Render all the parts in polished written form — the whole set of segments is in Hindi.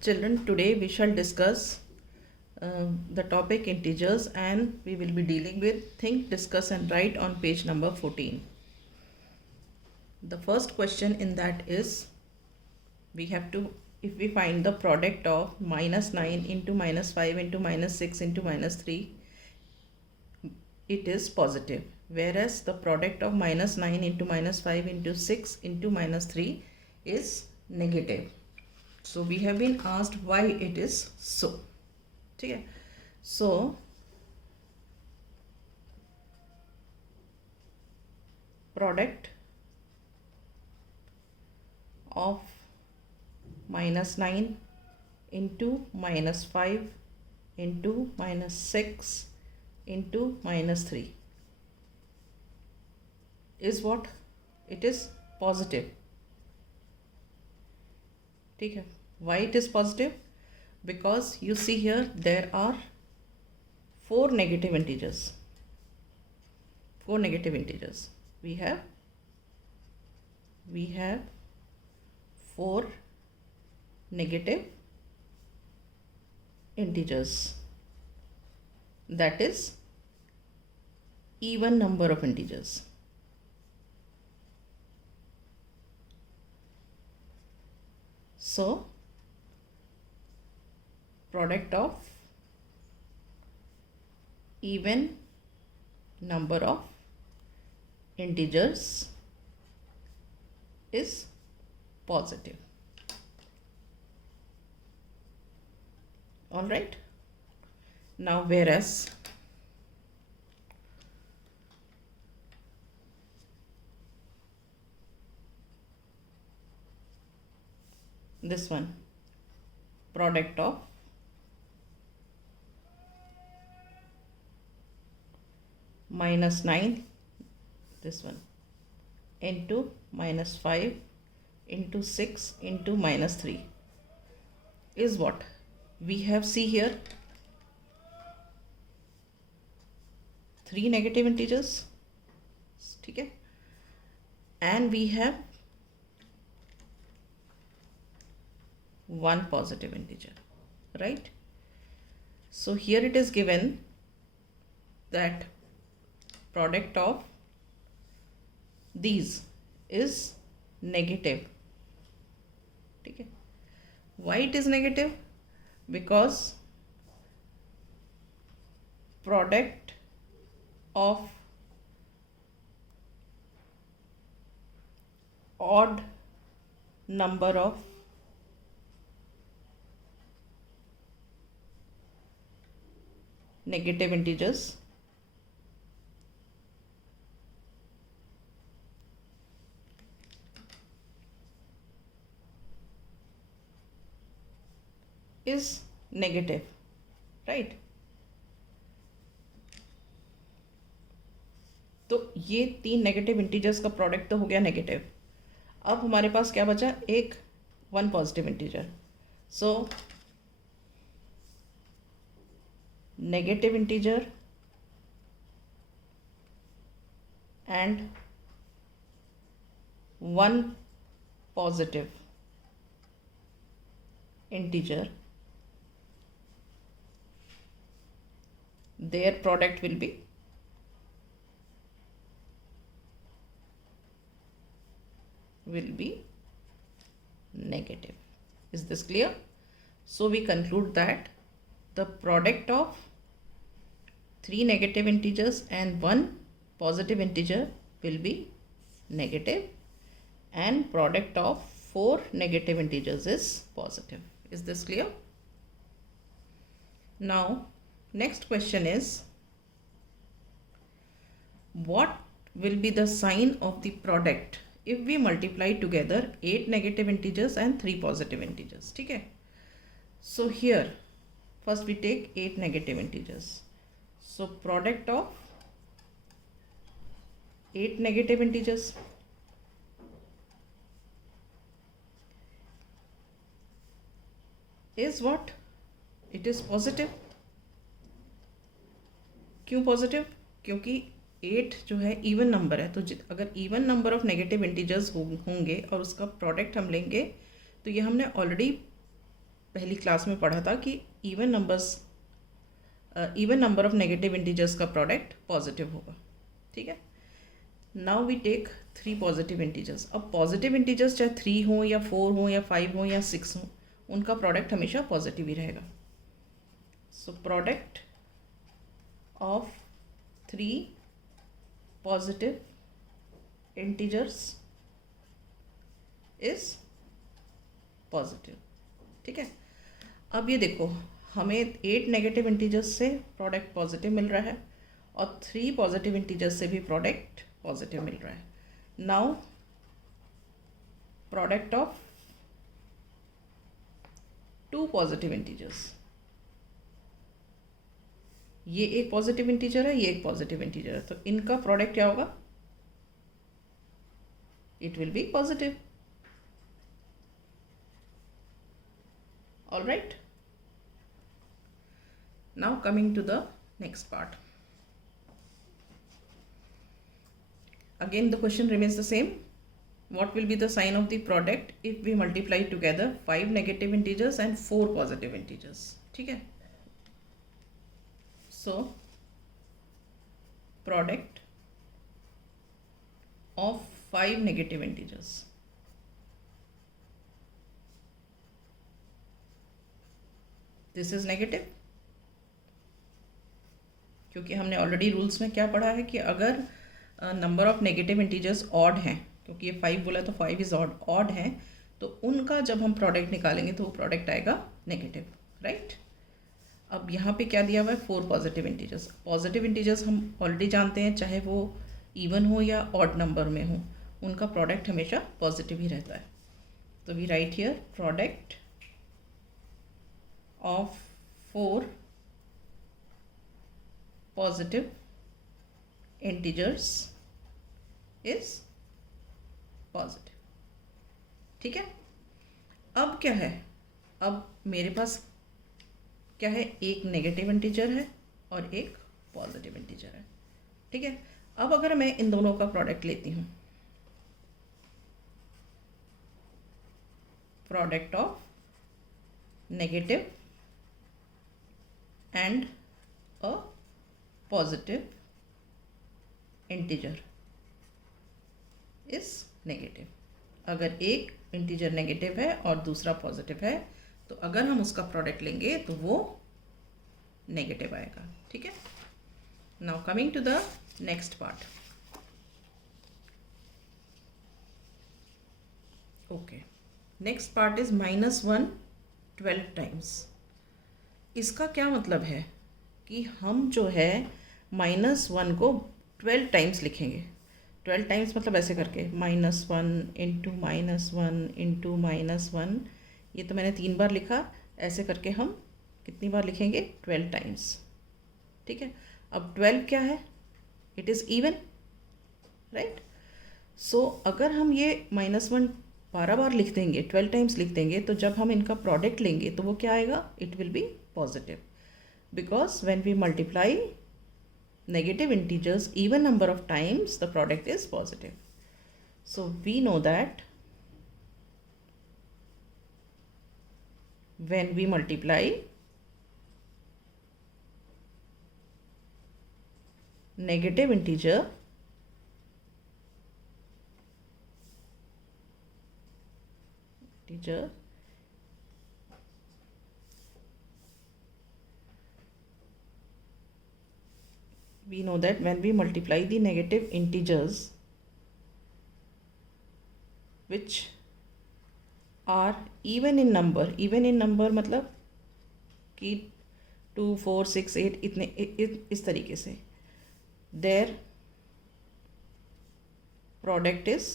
Children, today we shall discuss the topic integers, and we will be dealing with think, discuss and write on page number 14. The first question in that is, we have to, if we find the product of minus 9 into minus 5 into minus 6 into minus 3, it is positive, whereas the product of minus 9 into minus 5 into 6 into minus 3 is negative. So we have been asked why it is so. Okay. So product of minus 9 into minus 5 into minus 6 into minus 3 is what? It is positive. Okay. Why it is positive? Because you see here there are 4 negative integers. 4 negative integers. We have 4 negative integers. That is even number of integers. So product of even number of integers is positive. All right. Now, whereas this one, product of minus 9, this one, into minus 5 into 6 into minus 3 is what? We have, see here, 3 negative integers, okay, and we have 1 positive integer, right? So here it is given that product of these is negative. Okay. Why it is negative? Because product of odd number of negative integers is negative, right? तो ये 3 नेगेटिव इंटीजर्स का प्रोडक्ट तो हो गया नेगेटिव. अब हमारे पास क्या बचा? एक 1 positive integer. So negative integer and 1 positive integer, their product will be negative. Is this clear? So we conclude that the product of 3 negative integers and 1 positive integer will be negative, and product of 4 negative integers is positive. Is this clear? Now next question is, what will be the sign of the product if we multiply together 8 negative integers and 3 positive integers? Okay. So here first we take 8 negative integers. So product of 8 negative integers is what? It is positive. क्यों पॉजिटिव? क्योंकि 8 जो है इवन नंबर है, तो अगर even number of negative integers होंगे और उसका प्रोडक्ट हम लेंगे, तो ये हमने ऑलरेडी पहली क्लास में पढ़ा था कि even number of negative integers का प्रोडक्ट पॉजिटिव होगा. ठीक है. Now we take 3 positive integers. अब पॉजिटिव इंटीजर्स चाहे 3 हो या 4 हो या 5 हो या 6 हो, उनका प्रोडक्ट हमेशा पॉजिटिव ही रहेगा. So product of 3 positive integers is positive. ठीक है. अब ये देखो, हमें 8 नेगेटिव इंटीजर्स से प्रोडक्ट पॉजिटिव मिल रहा है और 3 पॉजिटिव इंटीजर्स से भी प्रोडक्ट पॉजिटिव मिल रहा है. Now product of 2 positive integers, ये एक पॉजिटिव इंटीजर है, ये एक पॉजिटिव इंटीजर है, तो इनका प्रोडक्ट क्या होगा? It will be positive. All right. Now coming to the next part. Again the question remains the same. What will be the sign of the product if we multiply together 5 negative integers and 4 positive integers? ठीक है. So product of 5 negative integers. This is negative, क्योंकि हमने ऑलरेडी रूल्स में क्या पढ़ा है कि अगर number of negative integers odd हैं, क्योंकि ये 5 बोला तो 5 इज ऑड हैं, तो उनका जब हम प्रोडक्ट निकालेंगे तो वो प्रोडक्ट आएगा नेगेटिव. राइट. अब यहाँ पे क्या दिया हुआ है? 4 पॉजिटिव इंटीजर्स. पॉजिटिव इंटीजर्स हम ऑलरेडी जानते हैं, चाहे वो इवन हो या ऑड नंबर में हो, उनका प्रोडक्ट हमेशा पॉजिटिव ही रहता है. तो we write here product of 4 positive integers is positive. ठीक है. अब क्या है? अब मेरे पास क्या है? एक नेगेटिव इंटीजर है और एक पॉजिटिव इंटीजर है. ठीक है. अब अगर मैं इन दोनों का प्रोडक्ट लेती हूँ, product of negative and a positive integer is negative. अगर एक इंटीजर नेगेटिव है और दूसरा पॉजिटिव है, तो अगर हम उसका प्रोडक्ट लेंगे तो वो नेगेटिव आएगा. ठीक है. Now coming to the next part. Okay. Next part is -1 12 times. इसका क्या मतलब है कि हम जो है -1 को 12 टाइम्स लिखेंगे. 12 टाइम्स मतलब ऐसे करके -1 इंटू -1 इंटू -1. ये तो मैंने 3 बार लिखा. ऐसे करके हम कितनी बार लिखेंगे? 12 टाइम्स. ठीक है. अब 12 क्या है? It is even. राइट. सो अगर हम ये -1 12 बार लिख देंगे, 12 टाइम्स लिख देंगे, तो जब हम इनका प्रोडक्ट लेंगे तो वो क्या आएगा? It will be positive, because when we multiply negative integers even number of times, the product is positive. So we know that when we multiply negative integer we know that when we multiply the negative integers which are even in number मतलब कि 2 4 6 8 इतने इस तरीके से, their product is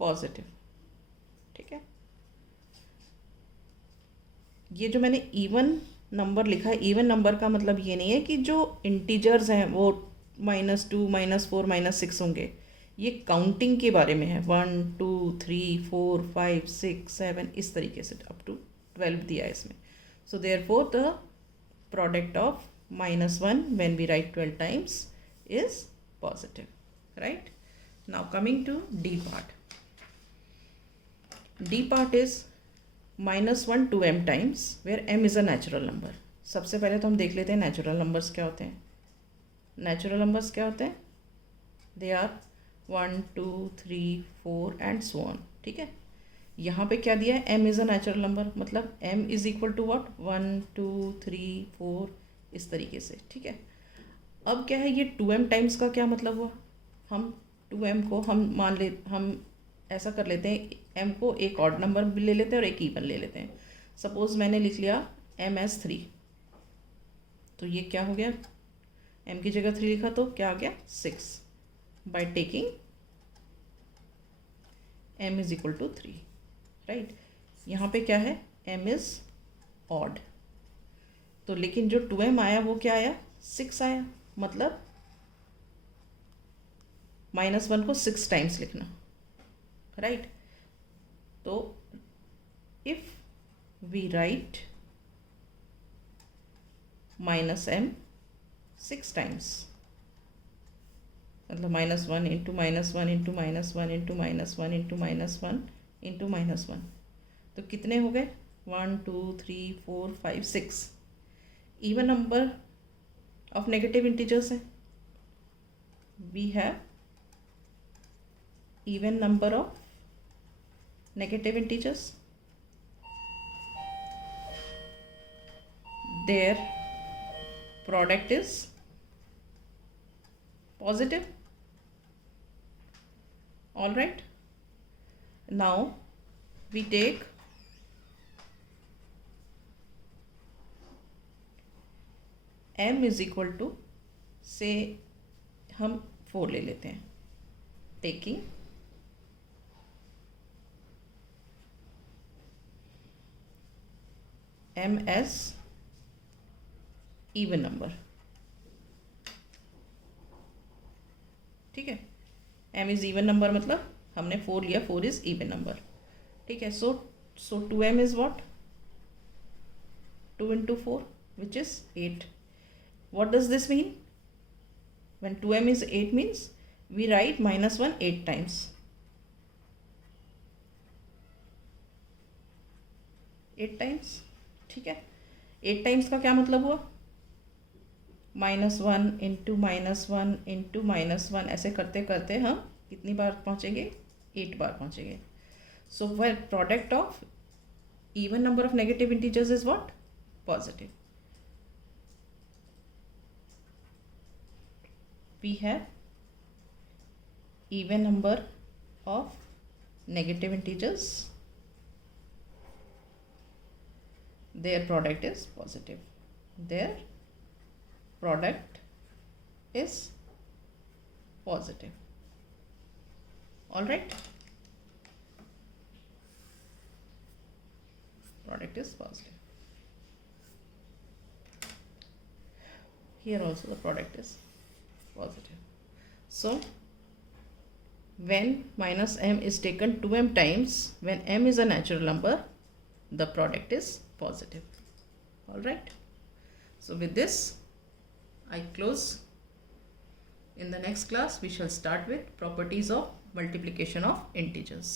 positive. ठीक है. ये जो मैंने इवन नंबर लिखा है, इवन नंबर का मतलब ये नहीं है कि जो इंटीजर्स हैं वो -2 -4 -6 होंगे. ये काउंटिंग के बारे में है. 1 2 3 4 5 6 7 इस तरीके से अप टू 12 दिया है इसमें. So therefore the product of -1 when we write 12 times is positive. Right. Now coming to D part. D part is -1 2m times where m is a natural number. सबसे पहले तो हम देख लेते हैं नेचुरल नंबर्स क्या होते हैं। नेचुरल नंबर्स क्या होते हैं? They are 1 2 3 4 and so on. ठीक है, यहाँ पे क्या दिया है? m is a natural number, मतलब m is equal to what? 1 2 3 4 इस तरीके से। ठीक है, अब क्या है ये 2m टाइम्स का क्या मतलब हुआ? हम 2m को हम ऐसा कर लेते हैं, m को एक ऑड नंबर भी ले लेते हैं और एक इवन ले लेते हैं। सपोज मैंने लिख लिया m as 3, तो ये क्या हो गया? m की जगह 3 लिखा तो क्या आ गया? 6 by taking m is equal to 3, right. यहाँ पे क्या है? m इज ऑड, तो लेकिन जो 2m आया वो क्या आया? 6 आया, मतलब -1 को 6 टाइम्स लिखना, राइट। तो if we write -m 6 times, मतलब -1 into -1 into -1 into -1 into -1 into -1, तो कितने हो गए? 1 2 3 4 5 6 even number of negative integers है। We have even number of negative integers, their product is positive. All right, now we take m is equal to, say हम 4 ले लेते हैं, taking m as even number। ठीक है, m इज इवन नंबर, मतलब हमने 4 लिया, 4 इज इवन नंबर। ठीक है, सो 2m is what? 2 into 4 which is 8। what does this mean? when 2m is 8 means we write -1 8 times। 8 times, ठीक है। 8 टाइम्स का क्या मतलब हुआ? -1 इंटू -1 इंटू -1, ऐसे करते करते हम कितनी बार पहुंचेंगे? 8 बार पहुंचेंगे। So well product of even number of negative integers is what? Positive. We have even number of negative integers, their product is positive, their product is positive। all right, product is positive। here also the product is positive। so when -m is taken 2m times, when m is a natural number, the product is positive। all right, so with this I close. In the next class we shall start with properties of multiplication of integers।